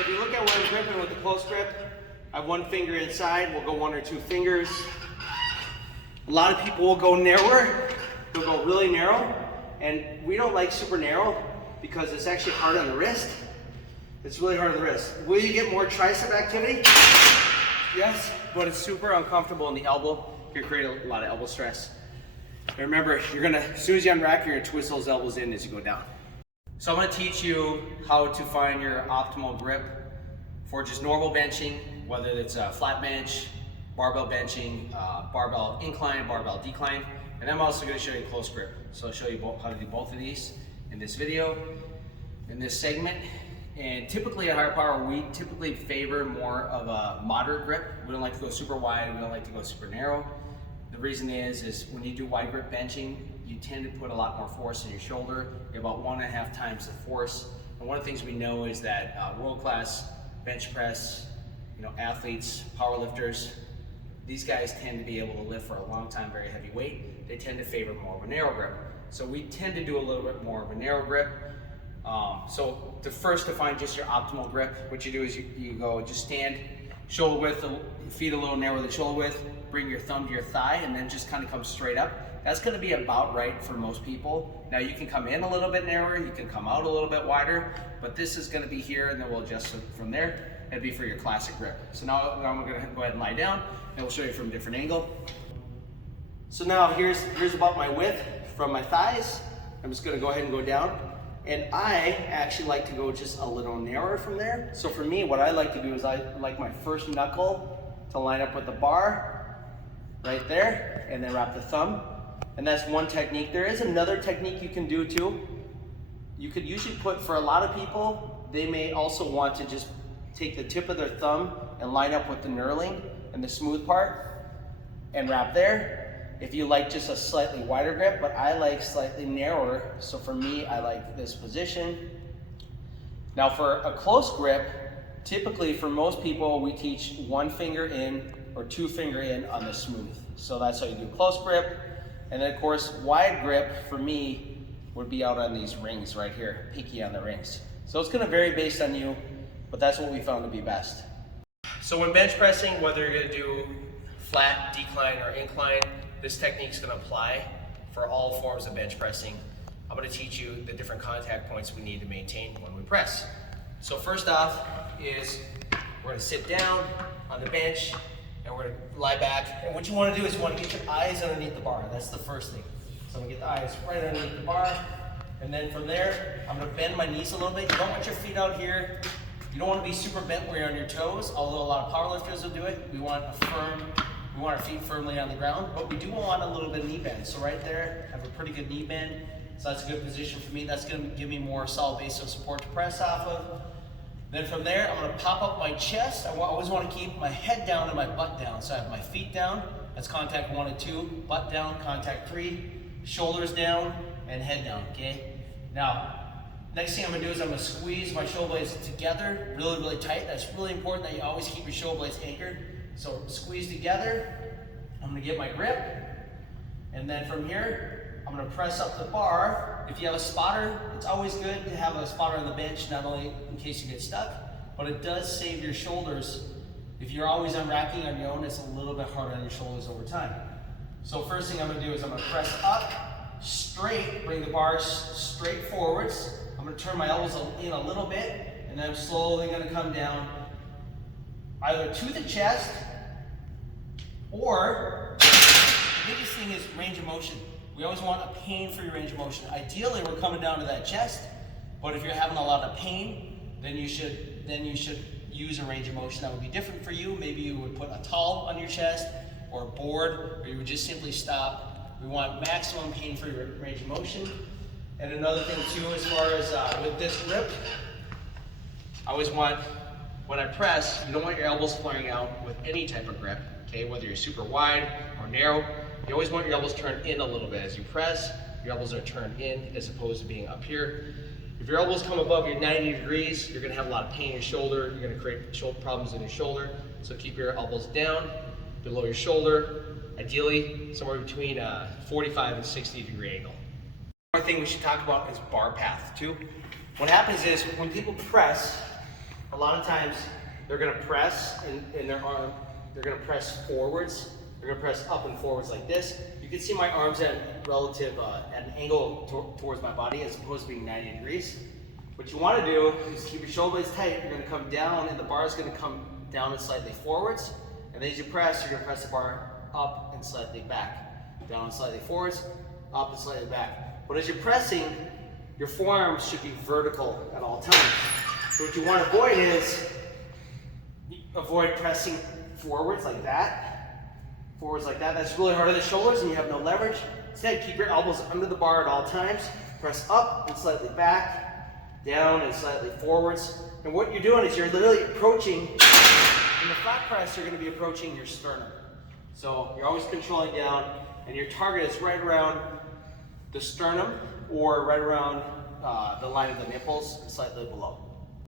So if you look at where I'm gripping with the close grip, I have one finger inside, we'll go one or two fingers. A lot of people will go narrower, they'll go really narrow, and we don't like super narrow because it's actually hard on the wrist. It's really hard on the wrist. Will you get more tricep activity? Yes, but it's super uncomfortable in the elbow. You're gonna create a lot of elbow stress. And remember, you're gonna, as soon as you unrack, you're gonna twist those elbows in as you go down. So I'm gonna teach you how to find your optimal grip for just normal benching, whether it's a flat bench, barbell benching, barbell incline, barbell decline, and I'm also gonna show you close grip. So I'll show you how to do both of these in this video, in this segment. And typically at Higher Power, we typically favor more of a moderate grip. We don't like to go super wide, we don't like to go super narrow. The reason is when you do wide grip benching, you tend to put a lot more force in your shoulder. You're about 1.5 times the force. And one of the things we know is that world-class bench press, athletes, power lifters, these guys tend to be able to lift for a long time, very heavy weight. They tend to favor more of a narrow grip. So we tend to do a little bit more of a narrow grip. So to first define just your optimal grip, what you do is you go just stand shoulder width, feet a little narrower than shoulder width, bring your thumb to your thigh, and then just kind of come straight up. That's going to be about right for most people. Now you can come in a little bit narrower, you can come out a little bit wider, but this is going to be here, and then we'll adjust it from there. It'll be for your classic grip. So now I'm going to go ahead and lie down, and we'll show you from a different angle. So now here's about my width from my thighs. I'm just going to go ahead and go down. And I actually like to go just a little narrower from there. So for me, what I like to do is I like my first knuckle to line up with the bar right there, and then wrap the thumb. And that's one technique. There is another technique you can do too. You could usually put, for a lot of people, they may also want to just take the tip of their thumb and line up with the knurling and the smooth part and wrap there. If you like just a slightly wider grip, but I like slightly narrower. So for me, I like this position. Now for a close grip, typically for most people, we teach one finger in or two finger in on the smooth. So that's how you do close grip. And then of course, wide grip for me would be out on these rings right here, pinky on the rings. So it's gonna vary based on you, but that's what we found to be best. So when bench pressing, whether you're gonna do flat, decline, or incline, this technique is going to apply for all forms of bench pressing. I'm going to teach you the different contact points we need to maintain when we press. So first off is we're going to sit down on the bench and we're going to lie back. And what you want to do is you want to get your eyes underneath the bar. That's the first thing. So I'm going to get the eyes right underneath the bar. And then from there, I'm going to bend my knees a little bit. You don't want your feet out here. You don't want to be super bent where you're on your toes, although a lot of powerlifters will do it. We want our feet firmly on the ground, but we do want a little bit of knee bend. So right there, I have a pretty good knee bend. So that's a good position for me. That's gonna give me more solid base of support to press off of. Then from there, I'm gonna pop up my chest. I always wanna keep my head down and my butt down. So I have my feet down, that's contact 1 and 2, butt down, contact 3, shoulders down, and head down, okay? Now, next thing I'm gonna do is I'm gonna squeeze my shoulder blades together, really, really tight. That's really important that you always keep your shoulder blades anchored. So squeeze together, I'm gonna get my grip, and then from here, I'm gonna press up the bar. If you have a spotter, it's always good to have a spotter on the bench, not only in case you get stuck, but it does save your shoulders. If you're always unracking on your own, it's a little bit harder on your shoulders over time. So first thing I'm gonna do is I'm gonna press up, straight, bring the bars straight forwards. I'm gonna turn my elbows in a little bit, and then I'm slowly gonna come down either to the chest, or the biggest thing is range of motion. We always want a pain-free range of motion. Ideally, we're coming down to that chest, but if you're having a lot of pain, then you should use a range of motion that would be different for you. Maybe you would put a towel on your chest, or a board, or you would just simply stop. We want maximum pain-free range of motion. And another thing too, as far as with this grip, I always want, when I press, you don't want your elbows flaring out with any type of grip, okay? Whether you're super wide or narrow, you always want your elbows turned in a little bit. As you press, your elbows are turned in as opposed to being up here. If your elbows come above your 90 degrees, you're gonna have a lot of pain in your shoulder. You're gonna create shoulder problems in your shoulder. So keep your elbows down, below your shoulder, ideally somewhere between a 45 and 60 degree angle. One thing we should talk about is bar path too. What happens is when people press, A lot of times they're gonna press in their arm, they're gonna press forwards, they're gonna press up and forwards like this. You can see my arms at an angle towards my body as opposed to being 90 degrees. What you wanna do is keep your shoulder blades tight. You're gonna come down and the bar is gonna come down and slightly forwards. And then as you press, you're gonna press the bar up and slightly back. Down and slightly forwards, up and slightly back. But as you're pressing, your forearms should be vertical at all times. So what you want to avoid is, avoid pressing forwards like that. Forwards like that. That's really hard on the shoulders and you have no leverage. Instead, keep your elbows under the bar at all times. Press up and slightly back, down and slightly forwards. And what you're doing is you're literally approaching, in the flat press, you're going to be approaching your sternum. So you're always controlling down and your target is right around the sternum or right around the line of the nipples and slightly below.